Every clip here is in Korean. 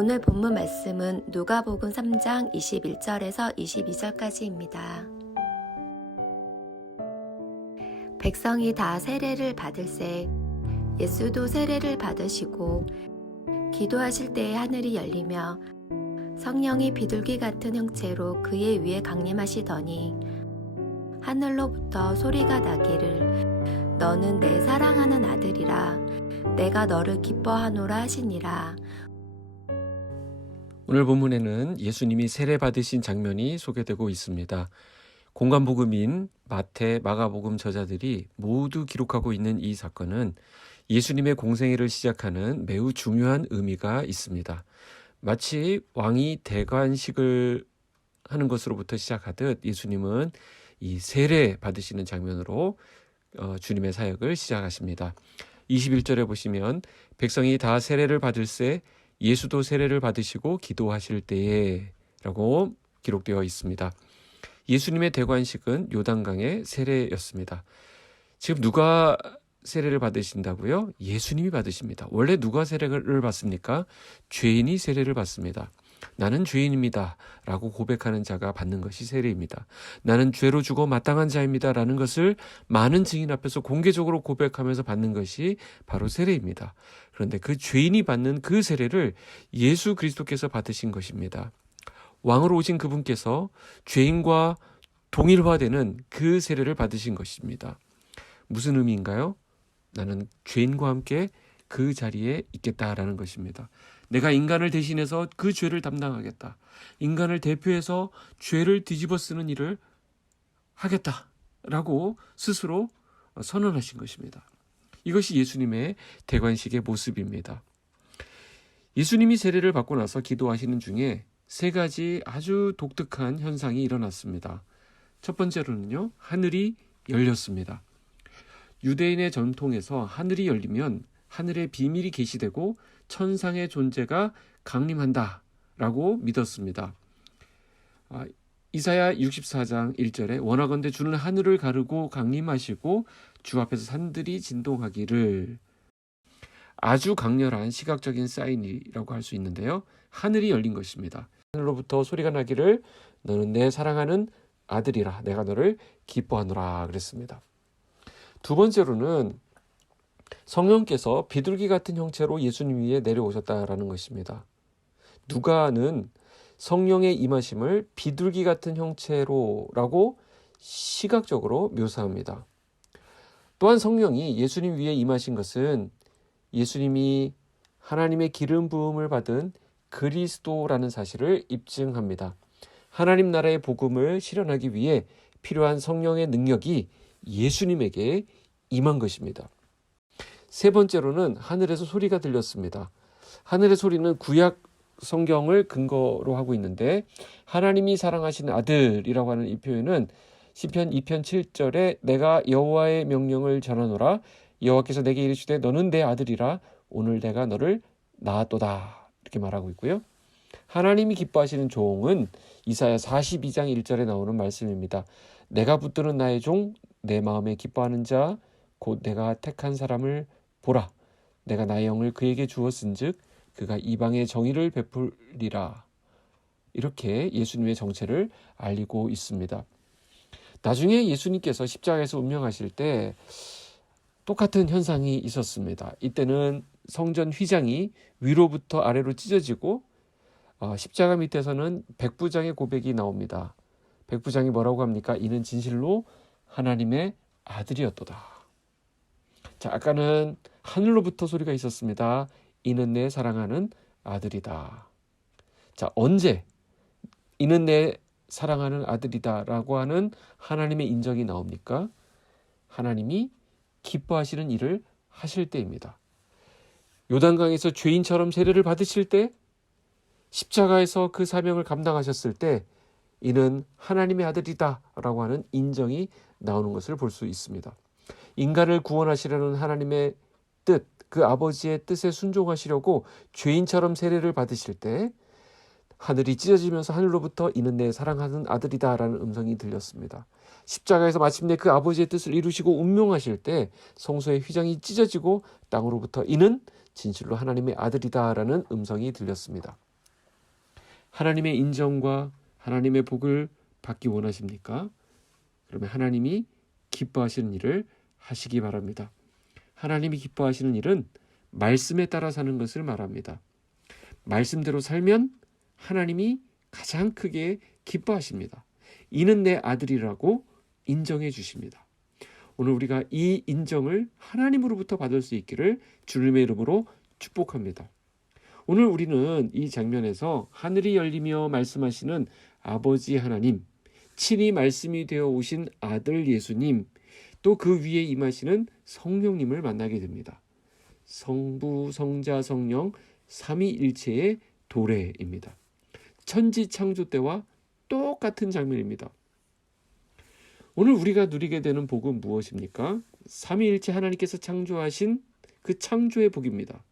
오늘 본문 말씀은 누가복음 3장 21절에서 22절까지입니다. 백성이 다 세례를 받을새 예수도 세례를 받으시고 기도하실 때에 하늘이 열리며 성령이 비둘기 같은 형체로 그의 위에 강림하시더니 하늘로부터 소리가 나기를 너는 내 사랑하는 아들이라 내가 너를 기뻐하노라 하시니라. 오늘 본문에는 예수님이 세례 받으신 장면이 소개되고 있습니다. 공관복음인 마태, 마가복음 저자들이 모두 기록하고 있는 이 사건은 예수님의 공생애를 시작하는 매우 중요한 의미가 있습니다. 마치 왕이 대관식을 하는 것으로부터 시작하듯 예수님은 이 세례 받으시는 장면으로 주님의 사역을 시작하십니다. 21절에 보시면 백성이 다 세례를 받을새 예수도 세례를 받으시고 기도하실 때에 라고 기록되어 있습니다. 예수님의 대관식은 요단강의 세례였습니다. 지금 누가 세례를 받으신다고요? 예수님이 받으십니다. 원래 누가 세례를 받습니까? 죄인이 세례를 받습니다. 나는 죄인입니다 라고 고백하는 자가 받는 것이 세례입니다. 나는 죄로 죽어 마땅한 자입니다 라는 것을 많은 증인 앞에서 공개적으로 고백하면서 받는 것이 바로 세례입니다. 그런데 그 죄인이 받는 그 세례를 예수 그리스도께서 받으신 것입니다. 왕으로 오신 그분께서 죄인과 동일화되는 그 세례를 받으신 것입니다. 무슨 의미인가요? 나는 죄인과 함께 그 자리에 있겠다라는 것입니다. 내가 인간을 대신해서 그 죄를 담당하겠다. 인간을 대표해서 죄를 뒤집어 쓰는 일을 하겠다라고 스스로 선언하신 것입니다. 이것이 예수님의 대관식의 모습입니다. 예수님이 세례를 받고 나서 기도하시는 중에 세 가지 아주 독특한 현상이 일어났습니다. 첫 번째로는요, 하늘이 열렸습니다. 유대인의 전통에서 하늘이 열리면 하늘에 비밀이 계시되고 천상의 존재가 강림한다라고 믿었습니다. 이사야 64장 1절에 원하건대 주는 하늘을 가르고 강림하시고 주 앞에서 산들이 진동하기를, 아주 강렬한 시각적인 사인이라고 할 수 있는데요. 하늘이 열린 것입니다. 하늘로부터 소리가 나기를 너는 내 사랑하는 아들이라 내가 너를 기뻐하노라 그랬습니다. 두 번째로는 성령께서 비둘기 같은 형체로 예수님 위에 내려오셨다라는 것입니다. 누가는 성령의 임하심을 비둘기 같은 형체로라고 시각적으로 묘사합니다. 또한 성령이 예수님 위에 임하신 것은 예수님이 하나님의 기름 부음을 받은 그리스도라는 사실을 입증합니다. 하나님 나라의 복음을 실현하기 위해 필요한 성령의 능력이 예수님에게 임한 것입니다. 세 번째로는 하늘에서 소리가 들렸습니다. 하늘의 소리는 구약 성경을 근거로 하고 있는데 하나님이 사랑하시는 아들이라고 하는 이 표현은 시편 2편 7절에 내가 여호와의 명령을 전하노라 여호와께서 내게 이르시되 너는 내 아들이라 오늘 내가 너를 낳았도다 이렇게 말하고 있고요. 하나님이 기뻐하시는 종은 이사야 42장 1절에 나오는 말씀입니다. 내가 붙드는 나의 종 내 마음에 기뻐하는 자 곧 내가 택한 사람을 보라. 내가 나의 영을 그에게 주었은즉 그가 이방의 정의를 베풀리라. 이렇게 예수님의 정체를 알리고 있습니다. 나중에 예수님께서 십자가에서 운명하실 때 똑같은 현상이 있었습니다. 이때는 성전 휘장이 위로부터 아래로 찢어지고 십자가 밑에서는 백부장의 고백이 나옵니다. 백부장이 뭐라고 합니까? 이는 진실로 하나님의 아들이었도다. 자, 아까는 하늘로부터 소리가 있었습니다. 이는 내 사랑하는 아들이다. 자, 언제 이는 내 사랑하는 아들이다 라고 하는 하나님의 인정이 나옵니까? 하나님이 기뻐하시는 일을 하실 때입니다. 요단강에서 죄인처럼 세례를 받으실 때, 십자가에서 그 사명을 감당하셨을 때 이는 하나님의 아들이다 라고 하는 인정이 나오는 것을 볼 수 있습니다. 인간을 구원하시려는 하나님의 뜻, 그 아버지의 뜻에 순종하시려고 죄인처럼 세례를 받으실 때 하늘이 찢어지면서 하늘로부터 이는 내 사랑하는 아들이다 라는 음성이 들렸습니다. 십자가에서 마침내 그 아버지의 뜻을 이루시고 운명하실 때 성소의 휘장이 찢어지고 땅으로부터 이는 진실로 하나님의 아들이다 라는 음성이 들렸습니다. 하나님의 인정과 하나님의 복을 받기 원하십니까? 그러면 하나님이 기뻐하시는 일을 하시기 바랍니다. 하나님이 기뻐하시는 일은 말씀에 따라 사는 것을 말합니다. 말씀대로 살면 하나님이 가장 크게 기뻐하십니다. 이는 내 아들이라고 인정해 주십니다. 오늘 우리가 이 인정을 하나님으로부터 받을 수 있기를 주님의 이름으로 축복합니다. 오늘 우리는 이 장면에서 하늘이 열리며 말씀하시는 아버지 하나님, 친히 말씀이 되어 오신 아들 예수님, 또 그 위에 임하시는 성령님을 만나게 됩니다. 성부, 성자, 성령, 삼위일체의 도래입니다. 천지 창조 때와 똑같은 장면입니다. 오늘 우리가 누리게 되는 복은 무엇입니까? 삼위일체 하나님께서 창조하신 그 창조의 복입니다.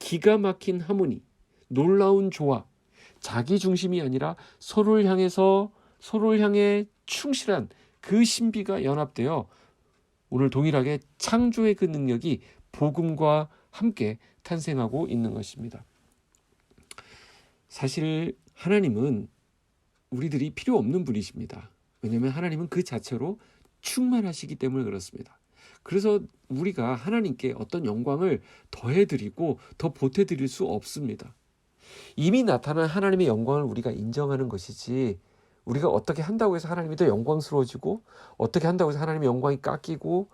기가 막힌 하모니, 놀라운 조화, 자기 중심이 아니라 서로를 향해 충실한 그 신비가 연합되어 오늘 동일하게 창조의 그 능력이 복음과 함께 탄생하고 있는 것입니다. 사실 하나님은 우리들이 필요 없는 분이십니다. 왜냐하면 하나님은 그 자체로 충만하시기 때문에 그렇습니다. 그래서 우리가 하나님께 어떤 영광을 더해드리고 더 보태드릴 수 없습니다. 이미 나타난 하나님의 영광을 우리가 인정하는 것이지, 우리가 어떻게 한다고 해서 하나님이 더 영광스러워지고 어떻게 한다고 해서 하나님의 영광이 깎이고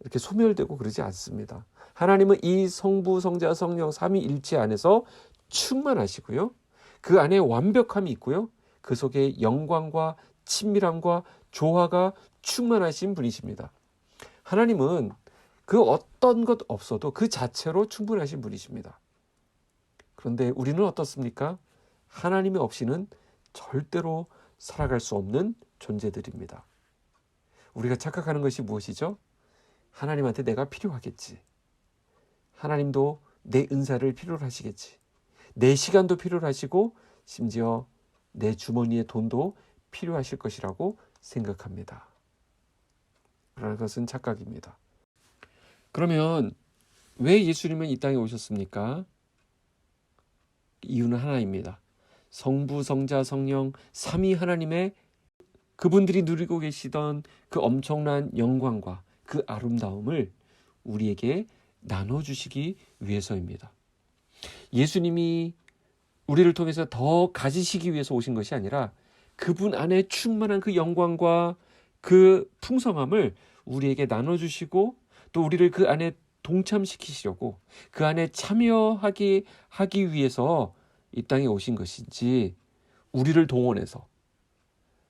이렇게 소멸되고 그러지 않습니다. 하나님은 이 성부, 성자, 성령 삼위일체 안에서 충만하시고요. 그 안에 완벽함이 있고요. 그 속에 영광과 친밀함과 조화가 충만하신 분이십니다. 하나님은 그 어떤 것 없어도 그 자체로 충분하신 분이십니다. 그런데 우리는 어떻습니까? 하나님이 없이는 절대로 살아갈 수 없는 존재들입니다. 우리가 착각하는 것이 무엇이죠? 하나님한테 내가 필요하겠지. 하나님도 내 은사를 필요로 하시겠지. 내 시간도 필요로 하시고 심지어 내 주머니의 돈도 필요하실 것이라고 생각합니다. 그러나 그것은 착각입니다. 그러면 왜 예수님은 이 땅에 오셨습니까? 이유는 하나입니다. 성부, 성자, 성령 삼위 하나님의 그분들이 누리고 계시던 그 엄청난 영광과 그 아름다움을 우리에게 나눠주시기 위해서입니다. 예수님이 우리를 통해서 더 가지시기 위해서 오신 것이 아니라 그분 안에 충만한 그 영광과 그 풍성함을 우리에게 나눠주시고 또 우리를 그 안에 동참시키시려고, 그 안에 참여하기 위해서 이 땅에 오신 것이지, 우리를 동원해서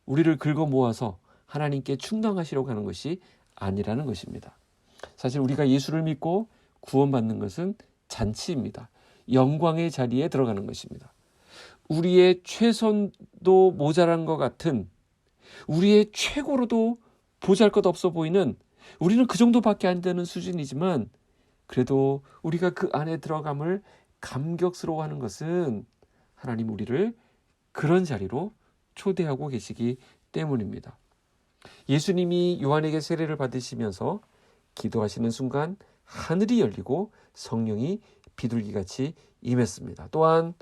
우리를 긁어 모아서 하나님께 충당하시려고 하는 것이 아니라는 것입니다. 사실 우리가 예수를 믿고 구원받는 것은 잔치입니다. 영광의 자리에 들어가는 것입니다. 우리의 최선도 모자란 것 같은, 우리의 최고로도 보잘것없어 보이는, 우리는 그 정도밖에 안 되는 수준이지만 그래도 우리가 그 안에 들어감을 감격스러워하는 것은 하나님 우리를 그런 자리로 초대하고 계시기 때문입니다. 예수님이 요한에게 세례를 받으시면서 기도하시는 순간 하늘이 열리고 성령이 비둘기같이 임했습니다. 또한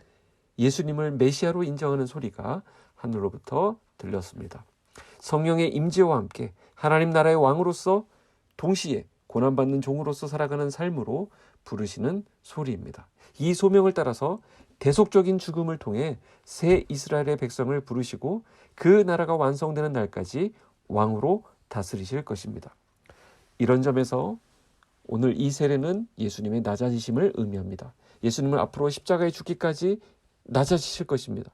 예수님을 메시아로 인정하는 소리가 하늘로부터 들렸습니다. 성령의 임재와 함께 하나님 나라의 왕으로서 동시에 고난받는 종으로서 살아가는 삶으로 부르시는 소리입니다. 이 소명을 따라서 대속적인 죽음을 통해 새 이스라엘의 백성을 부르시고 그 나라가 완성되는 날까지 왕으로 다스리실 것입니다. 이런 점에서 오늘 이 세례는 예수님의 낮아지심을 의미합니다. 예수님은 앞으로 십자가에 죽기까지 낮아지실 것입니다.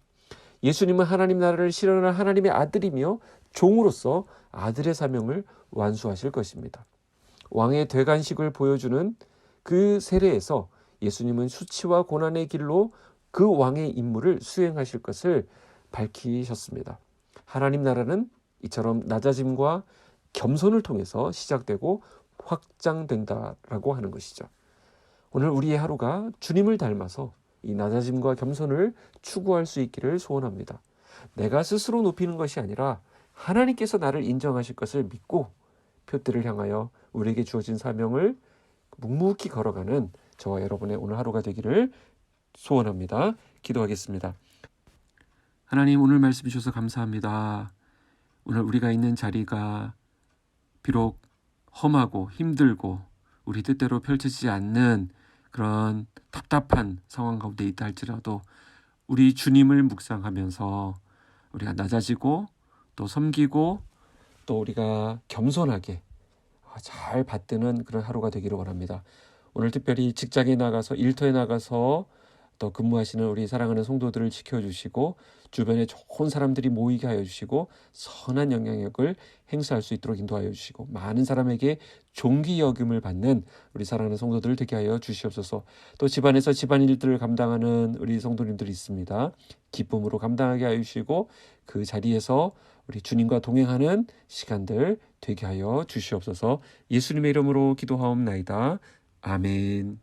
예수님은 하나님 나라를 실현할 하나님의 아들이며 종으로서 아들의 사명을 완수하실 것입니다. 왕의 되간식을 보여주는 그 세례에서 예수님은 수치와 고난의 길로 그 왕의 임무를 수행하실 것을 밝히셨습니다. 하나님 나라는 이처럼 낮아짐과 겸손을 통해서 시작되고 확장된다라고 하는 것이죠. 오늘 우리의 하루가 주님을 닮아서 이 낮아짐과 겸손을 추구할 수 있기를 소원합니다. 내가 스스로 높이는 것이 아니라 하나님께서 나를 인정하실 것을 믿고 표대를 향하여 우리에게 주어진 사명을 묵묵히 걸어가는 저와 여러분의 오늘 하루가 되기를 소원합니다. 기도하겠습니다. 하나님, 오늘 말씀 주셔서 감사합니다. 오늘 우리가 있는 자리가 비록 험하고 힘들고 우리 뜻대로 펼쳐지지 않는 그런 답답한 상황 가운데 있다 할지라도 우리 주님을 묵상하면서 우리가 낮아지고 또 섬기고 또 우리가 겸손하게 잘 받드는 그런 하루가 되기를 원합니다. 오늘 특별히 직장에 나가서 일터에 나가서 또 근무하시는 우리 사랑하는 성도들을 지켜주시고 주변에 좋은 사람들이 모이게 하여 주시고 선한 영향력을 행사할 수 있도록 인도하여 주시고 많은 사람에게 존귀 여김을 받는 우리 사랑하는 성도들을 되게 하여 주시옵소서. 또 집안에서 집안일들을 감당하는 우리 성도님들이 있습니다. 기쁨으로 감당하게 하여 주시고 그 자리에서 우리 주님과 동행하는 시간들 되게 하여 주시옵소서. 예수님의 이름으로 기도하옵나이다. 아멘.